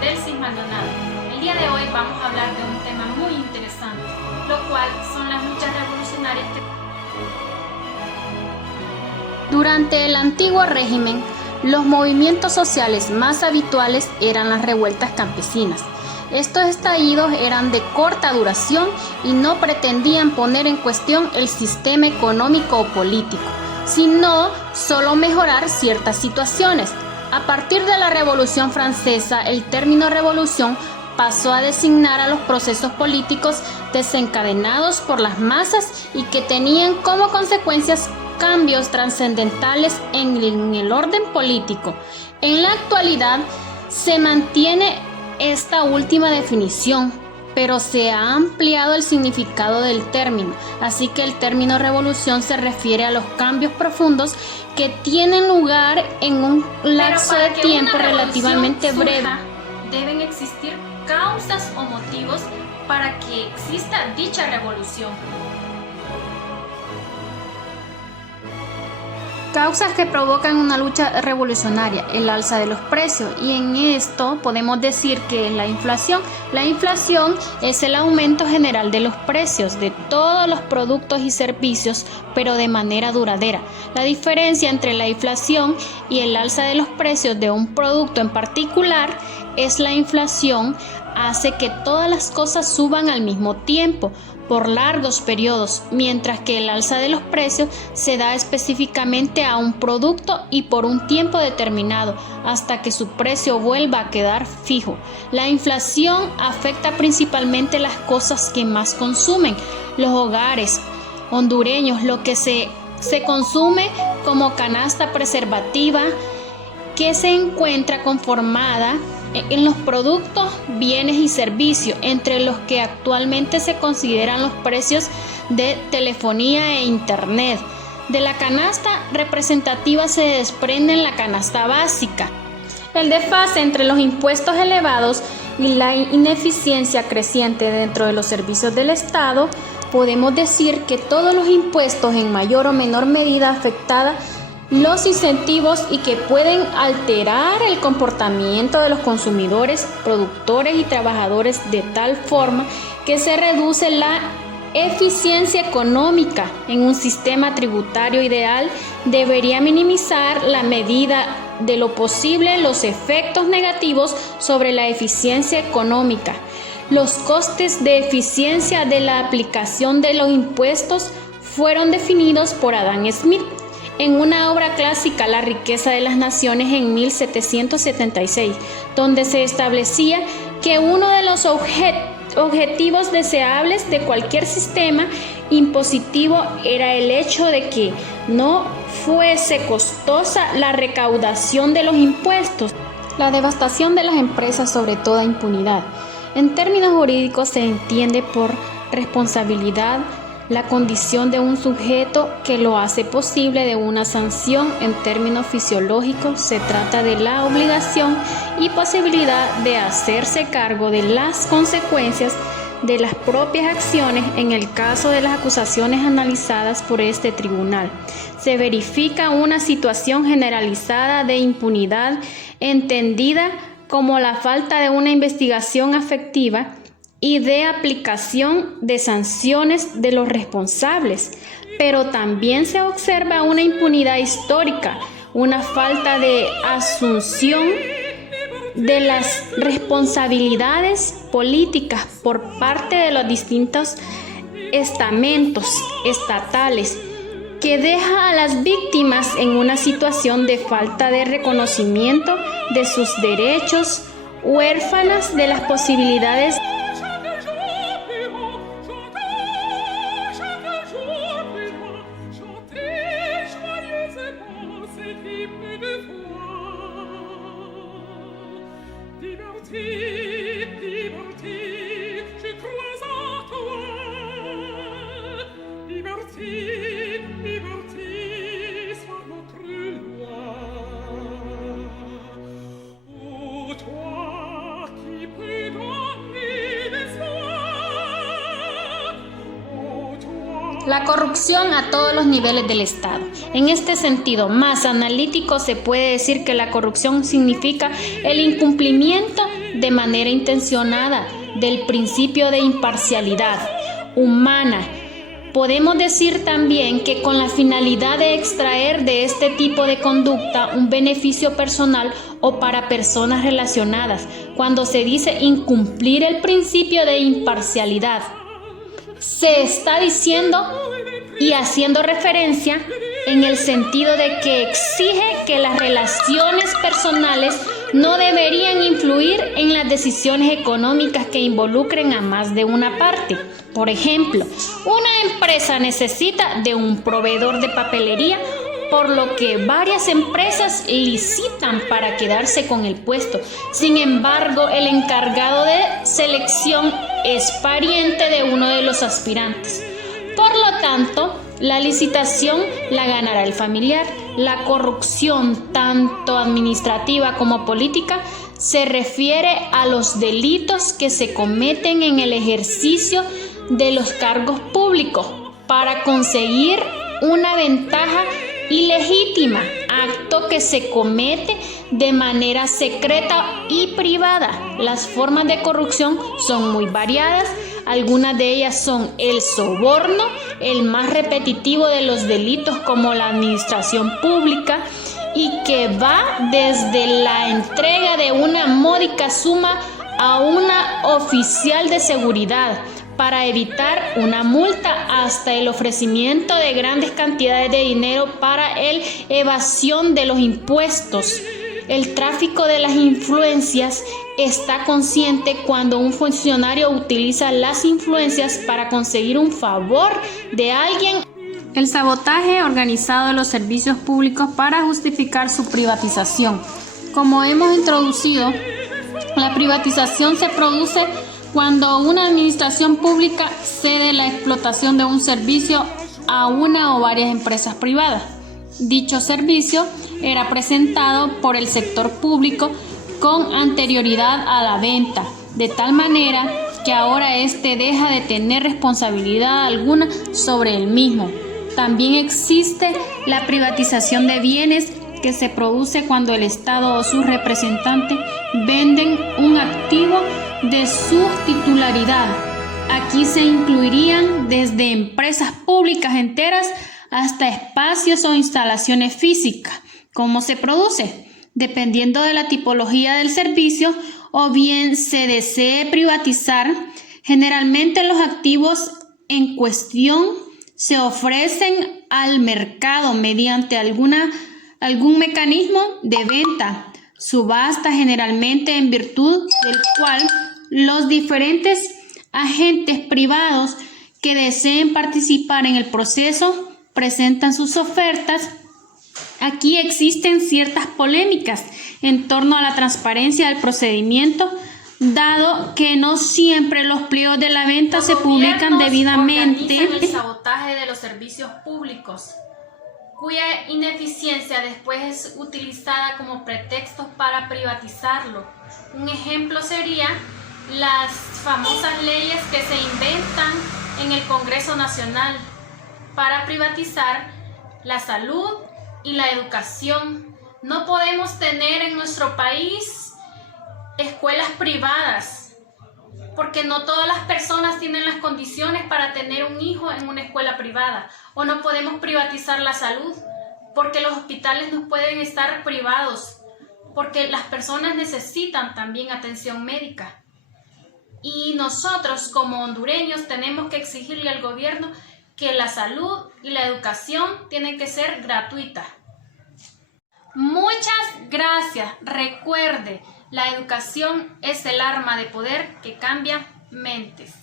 Delcy Maldonado. El día de hoy vamos a hablar de un tema muy interesante, lo cual son las luchas revolucionarias Durante el antiguo régimen, los movimientos sociales más habituales eran las revueltas campesinas. Estos estallidos eran de corta duración y no pretendían poner en cuestión el sistema económico o político, sino solo mejorar ciertas situaciones. A partir de la Revolución Francesa, el término revolución pasó a designar a los procesos políticos desencadenados por las masas y que tenían como consecuencias cambios trascendentales en el orden político. En la actualidad se mantiene esta última definición, pero se ha ampliado el significado del término, así que el término revolución se refiere a los cambios profundos que tienen lugar en un lapso de tiempo relativamente breve. Deben existir causas o motivos para que exista dicha revolución. Causas que provocan una lucha revolucionaria: el alza de los precios, y en esto podemos decir que es la inflación. La inflación es el aumento general de los precios de todos los productos y servicios, pero de manera duradera. La diferencia entre la inflación y el alza de los precios de un producto en particular es la inflación hace que todas las cosas suban al mismo tiempo por largos periodos, mientras que el alza de los precios se da específicamente a un producto y por un tiempo determinado, hasta que su precio vuelva a quedar fijo. La inflación afecta principalmente las cosas que más consumen los hogares hondureños, lo que se consume como canasta preservativa, que se encuentra conformada en los productos, bienes y servicios, entre los que actualmente se consideran los precios de telefonía e internet. De la canasta representativa se desprende la canasta básica. El desfase entre los impuestos elevados y la ineficiencia creciente dentro de los servicios del Estado, podemos decir que todos los impuestos en mayor o menor medida afectados los incentivos y que pueden alterar el comportamiento de los consumidores, productores y trabajadores de tal forma que se reduce la eficiencia económica. En un sistema tributario ideal debería minimizar la medida de lo posible los efectos negativos sobre la eficiencia económica. Los costes de eficiencia de la aplicación de los impuestos fueron definidos por Adam Smith en una obra clásica, La riqueza de las naciones, en 1776, donde se establecía que uno de los objetivos deseables de cualquier sistema impositivo era el hecho de que no fuese costosa la recaudación de los impuestos, la devastación de las empresas sobre toda impunidad. En términos jurídicos se entiende por responsabilidad la condición de un sujeto que lo hace posible de una sanción. En términos fisiológicos se trata de la obligación y posibilidad de hacerse cargo de las consecuencias de las propias acciones. En el caso de las acusaciones analizadas por este tribunal, se verifica una situación generalizada de impunidad entendida como la falta de una investigación efectiva y de aplicación de sanciones de los responsables, pero también se observa una impunidad histórica, una falta de asunción de las responsabilidades políticas por parte de los distintos estamentos estatales, que deja a las víctimas en una situación de falta de reconocimiento de sus derechos, huérfanas de las posibilidades la corrupción a todos los niveles del Estado. En este sentido más analítico se puede decir que la corrupción significa el incumplimiento de manera intencionada del principio de imparcialidad humana. Podemos decir también que con la finalidad de extraer de este tipo de conducta un beneficio personal o para personas relacionadas. Cuando se dice incumplir el principio de imparcialidad, se está diciendo y haciendo referencia en el sentido de que exige que las relaciones personales no deberían influir en las decisiones económicas que involucren a más de una parte. Por ejemplo, una empresa necesita de un proveedor de papelería, por lo que varias empresas licitan para quedarse con el puesto. Sin embargo, el encargado de selección es pariente de uno de los aspirantes. Por lo tanto, la licitación la ganará el familiar. La corrupción, tanto administrativa como política, se refiere a los delitos que se cometen en el ejercicio de los cargos públicos para conseguir una ventaja ilegítima, acto que se comete de manera secreta y privada. Las formas de corrupción son muy variadas. Algunas de ellas son el soborno, el más repetitivo de los delitos como la administración pública, y que va desde la entrega de una módica suma a una oficial de seguridad para evitar una multa, hasta el ofrecimiento de grandes cantidades de dinero para la evasión de los impuestos. El tráfico de las influencias está consciente cuando un funcionario utiliza las influencias para conseguir un favor de alguien. El sabotaje organizado de los servicios públicos para justificar su privatización. Como hemos introducido, la privatización se produce cuando una administración pública cede la explotación de un servicio a una o varias empresas privadas. Dicho servicio era presentado por el sector público con anterioridad a la venta, de tal manera que ahora éste deja de tener responsabilidad alguna sobre el mismo. También existe la privatización de bienes, que se produce cuando el Estado o sus representantes venden un activo de su titularidad. Aquí se incluirían desde empresas públicas enteras hasta espacios o instalaciones físicas. ¿Cómo se produce? Dependiendo de la tipología del servicio, o bien se desee privatizar, generalmente los activos en cuestión se ofrecen al mercado mediante algún mecanismo de venta, subasta, generalmente en virtud del cual los diferentes agentes privados que deseen participar en el proceso presentan sus ofertas. Aquí existen ciertas polémicas en torno a la transparencia del procedimiento, dado que no siempre los pliegos de la venta se publican debidamente. El sabotaje de los servicios públicos, cuya ineficiencia después es utilizada como pretexto para privatizarlo. Un ejemplo sería las famosas leyes que se inventan en el Congreso Nacional para privatizar la salud y la educación. No podemos tener en nuestro país escuelas privadas, porque no todas las personas tienen las condiciones para tener un hijo en una escuela privada. O no podemos privatizar la salud, porque los hospitales no pueden estar privados, porque las personas necesitan también atención médica. Y nosotros como hondureños tenemos que exigirle al gobierno que la salud y la educación tienen que ser gratuitas. Muchas gracias. Recuerde, la educación es el arma de poder que cambia mentes.